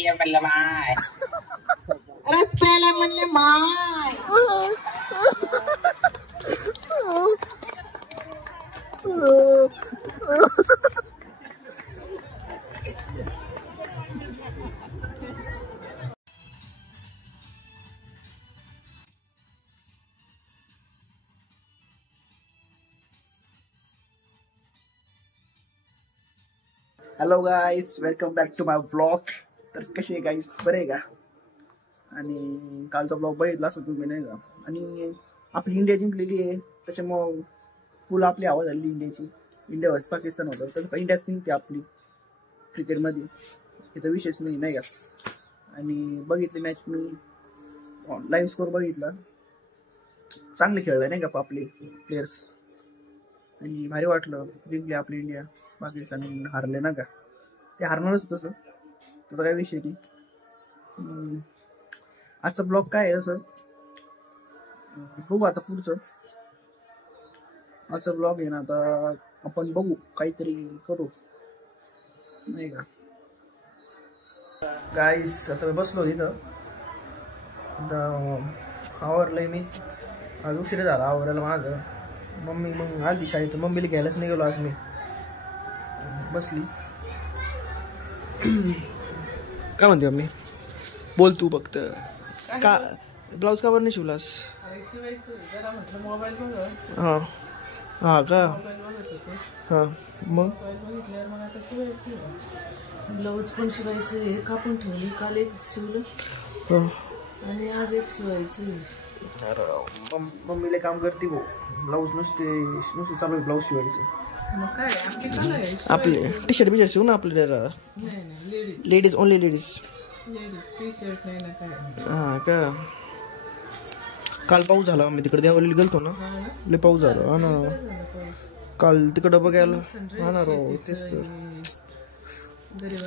ये म्हणलं माय रस प्यायला म्हणले माय hello guys, welcome back to my vlog. तर कसे आहे गाईस, बरे आहे का? आणि कालचा व्लॉग बघितला असं तुम्ही नाही का? आणि आपली इंडिया जिंकलेली आहे, त्याच्यामुळं फुल आपली आवाज आली इंडियाची. इंडिया वर्सेस पाकिस्तान होतं, तसं इंडियाच जिंकते आपली क्रिकेटमध्ये, इथं विशेष नाही का? आणि बघितली मॅच मी, लाईव्ह स्कोर बघितला, चांगले खेळले नाही का आपले प्लेयर्स, आणि भारी वाटलं. जिंकली आपली इंडिया, पाकिस्तान हारले ना का? ते हारणारच तसं, त्याचा काही विषय नाही. आजचा ब्लॉग काय आहे असं बघू आता पुढचं. आजचा ब्लॉग आहे ना, आता आपण बघू काहीतरी करू नाही का गाईस. आता मी बसलो इथं, आवरलंय मी, आज उशीर झाला आवरायला माझं. मम्मी मग आली शाळेत, मम्मीला घ्यायलाच नाही गेलो आज मी, बसली. काय म्हणते मम्मी? बोल तू फक्त. का ब्लाऊज का बरं नाही शिवलास? हां हां का? हां मग आता शिवायचं, ब्लाऊज पण शिवायचं. हे कापून ठेवली, काल एक शिवलं आणि आज एक शिवायचं. अरे मम्मीला काम करते भाऊ, ब्लाऊज नुसते चालू आहे ब्लाऊज शिवायचं. आपले टी शर्ट बिशर्ट शिवू ना आपल्याला, ladies only ladies T shirt नाही ना काय. हां का? काल पाऊस झाला, आम्ही तिकडे देवालीला गेलतो ना, लय पाऊस झाला. हा ना, काल तिकडं बघायला. हा ना राव, तेच तर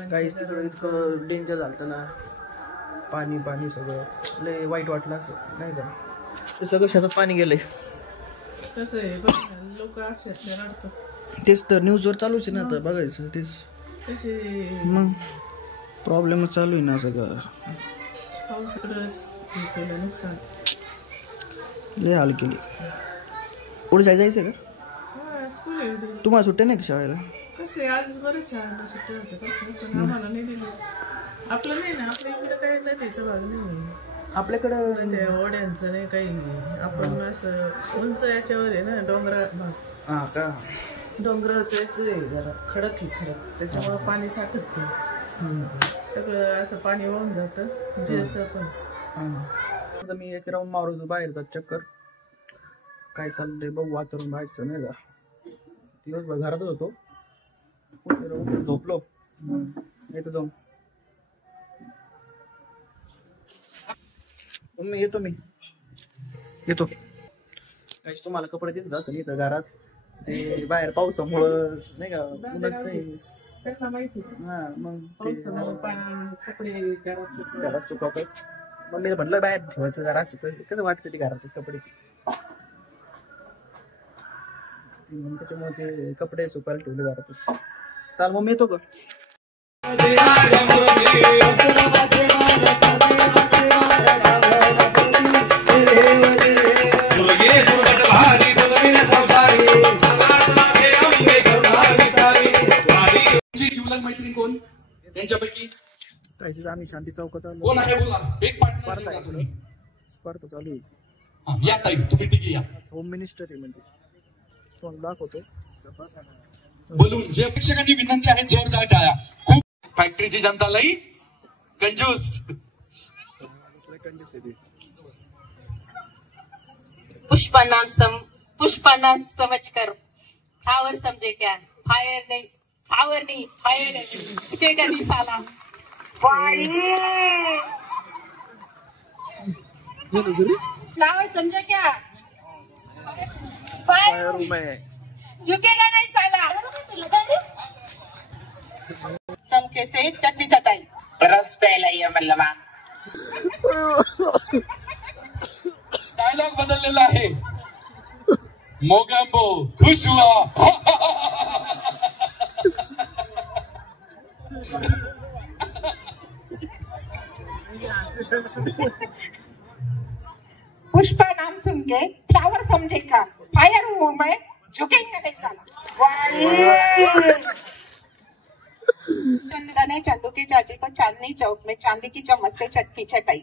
काहीच तिकडं इतकं डेंजर झालं ना, पाणी पाणी सगळं लय वाईट वाटलं असं नाही का? ते सगळं शेतात पाणी गेलंय. कसं आहे बघ, लोक अक्षरशः रडतात. तेच तर न्यूजवर चालूच आहे ना आता, बघायचं तेच. मग प्रॉब्लेमच चालू आहे ना सगळं. पावसाकडंच हे केलं नुकसान, लय हाल केली. पुढे जायचं का? स्कूल तुम्हाला सुट्ट्या नाही का शाळेला? कसे आज बरेच शाळांना सुट्ट्या होत्या, पण आम्हाला नाही दिली. आपलं नाही ना, आपल्या इकडे काही नाही, त्याचा भाग नाही आपल्याकडं. त्या ओढ्यांचं नाही काही, आपण असं उंच याच्यावर आहे ना, डोंगरा भाग. हां का? डोंगराचं याचं आहे जरा, खडक आहे खडक, त्याच्यामुळे पाणी साठत नाही, सगळं असं पाणी वाहून जातं, जिरतं पण. आता मी एक राऊंड मारतो बाहेरचा चक्कर, काय चाललंय बघू वातावरण बाहेरचं नाही का? दिवसभर घरातच होतो, झोपलो, येतो जाऊन. मग येतो मी येतो. काहीच तुम्हाला कपडे देत असं इथं घरात, ते बाहेर पावसामुळं नाही का, ऊनच नाही. त्यांना माहिती हा, मग कपडे घरात सुकवतात. मग मी म्हटलं बाहेर ठेवायचं जरा, असं कसं वाटतं ते घरातच कपडे, त्याच्यामुळे ते कपडे सुकायला ठेवले घरातच. चाल मग मी येतो का? मैत्रीण कोण यांच्यापैकी? काहीच आम्ही शांती चौकात आलो. कोण आहे बोला? एक पार्टनर स्पर्धा चालू आहे. या ताई, तुम्ही तिघी या. होम मिनिस्टर आहे म्हणजे, तुम्हाला दाखवतो. बोलून जे प्रेक्षकांची विनंती आहे, जोरदार टाळ्या. खूप फॅक्टरीची जनता लई कंजूस. पुष्पा नाम समझकर फावर समझे क्या? फायर नहीं, फावर नहीं, फायर है साला. फ्लावर समझा क्या? फायर झुकेगा नहीं साला. चमके से चटनी चटाई, रस प्यायला ये म्हणलं मा. डायलॉग बदललेला आहे. मोगॅम्बो खुश हुआ. पुष्पा नाम सुन के फ्लावर समझे का फायर हूँ मैं झुकेंगे नहीं साला। चंदा ने चंदू के चाची को चांदनी चौक में चांदी की चम्मच से चटकी चटाई।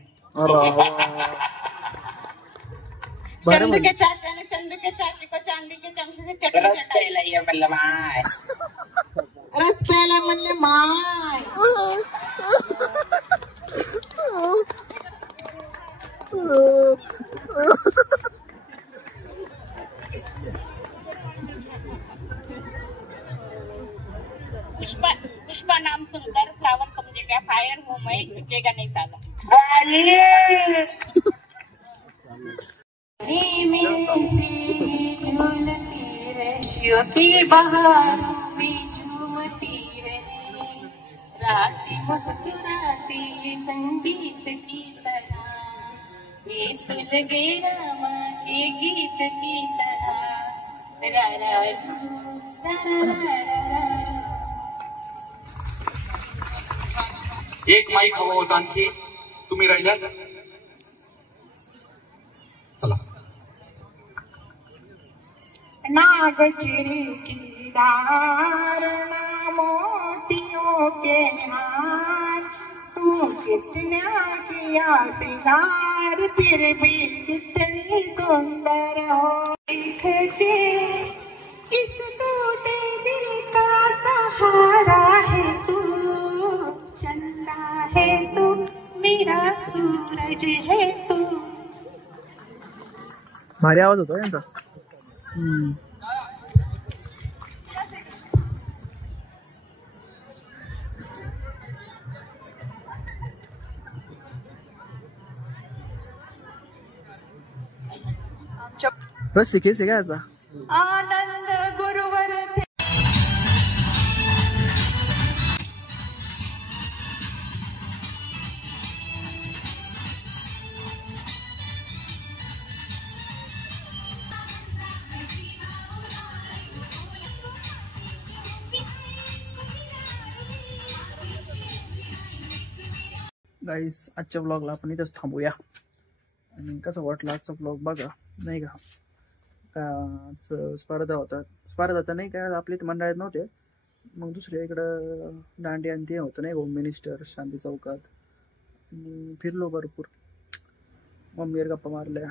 चंदू के चाचा ने चंदू के चाची को चांदी के चमचे से चटकी चटाई। रस प्याला म्हणले माय। पुष्पा नाम सुनकर फ्लावर समझेगा फायर हूँ मैं झुकेगा नहीं साला। की बहारों में झूमती रहे रात मुस्कुराती संगीत की तरह ये तो लगे रामा के गीत की तरह। रा रा रा एक माईक हवा होता आणखी, तुम्ही राहिला चला। नाग चिरी की धारणा मोतियों के हार तू कितना किया सिंगार फिर भी कितनी सुंदर हो। देखते इस टूटे दिल का सहारा है तू चंदा है तू मेरा सूरज है तू। भारी आवाज होता यांचा। बस सीखे क्या ऐसा आनंद गुरुवर थे। गाईस आजच्या ब्लॉगला आपण इथंच थांबूया आणि कसं वाटलं आजचा ब्लॉग बघा नाही का स्पर्धा होतात स्पर्धाचा नाही का आपल्या इथे मंडळात नव्हते मग दुसऱ्या इकडं दांडी आणि ते होतं नाही होम मिनिस्टर शांती चौकात आणि फिरलो भरपूर मम्मीवर गप्पा मारल्या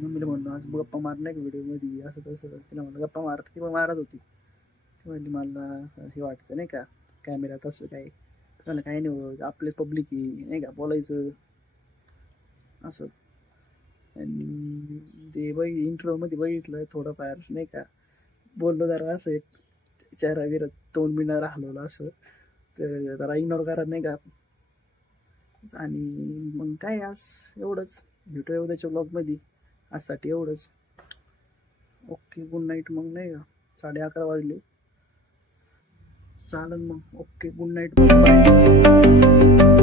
मम्मीला म्हणलो आज गप्पा मार नाही का व्हिडिओमध्ये असं तसं तिला म्हणलं गप्पा मार ती पण मारत होती ती म्हणली मला हे वाटतं नाही का कॅमेऱ्यात असं काय त्याला काही नाही आपलेच पब्लिक नाही का बोलायचं असं आणि ते इंट्रोमध्ये बघितलं थोडंफार नाही का बोललो जरा असं एक चेहरा विरत तोंड बिना राहिलो असं तर जरा इग्नोर करत नाही का आणि मग काय आज एवढंच भेटूया उद्याच्या ब्लॉगमध्ये आजसाठी एवढंच ओके गुड नाईट मग नाही का 11:30 वाजले चालेल मग ओके गुड नाईट बाय